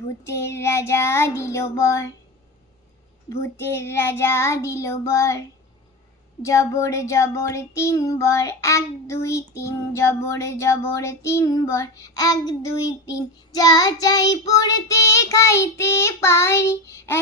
ভূতের রাজা দিল বর, ভূতের রাজা দিল বর। জবর জবর তিন বর, এক দুই তিন, জবর জবর তিন বর, এক দুই তিন। যা চাই পড়তে খাইতে পারি,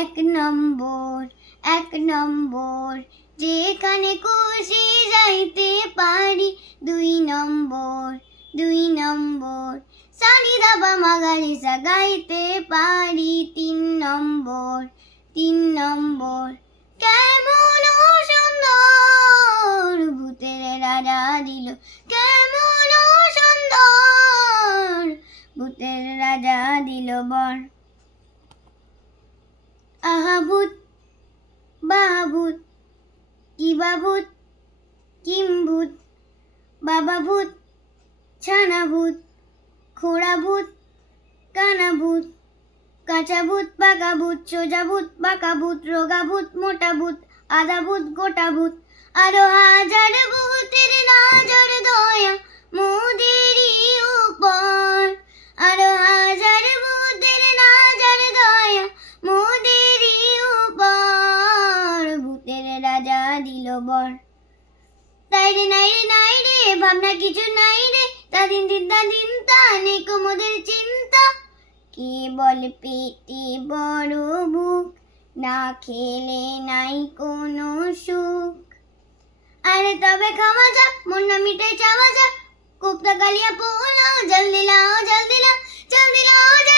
এক নম্বর এক নম্বর। যেখানে খুশি যাইতে পারি, দুই নম্বর দুই নম্বর। সানি দাবা মাগারিসা গাইতে পারি, তিন নম্বর তিন নম্বর। কেমন সুন্দর ভূতের রাজা দিল, কেমন সুন্দর ভূতের রাজা দিল বর। আহা ভূত বাহা ভূত, কিবা ভূত কিম ভূত, বাবা ভূত ছানা ভূত, খোড়া ভূত কানা ভূত, কাঁচা ভূত পাকা ভূত, সোজা ভূত বাঁকা ভূত, রোগা ভূত মোটা ভূত, আধা ভূত গোটা ভূত। আরো হাজার ভূতের নজর দয়া মোদেরই উপর, আরো হাজার ভূতের নজর দয়া মোদেরই উপর। ভূতের রাজা দিল বর। তাই রে নাই রে ভাবনা কিছু নাই রে, তাদিন দিন তাদিন তা নেই কোমদের চিন্তা। কেবল পেটে বড় ভুক, না খেলে নাই কোনো সুখ। আরে তবে খাওয়া যাক, মন না মিটে চাওয়া যাক, কোপ্তা কালিয়া পোলাও, জল দিলাও জল দিলাও জল দিলাও।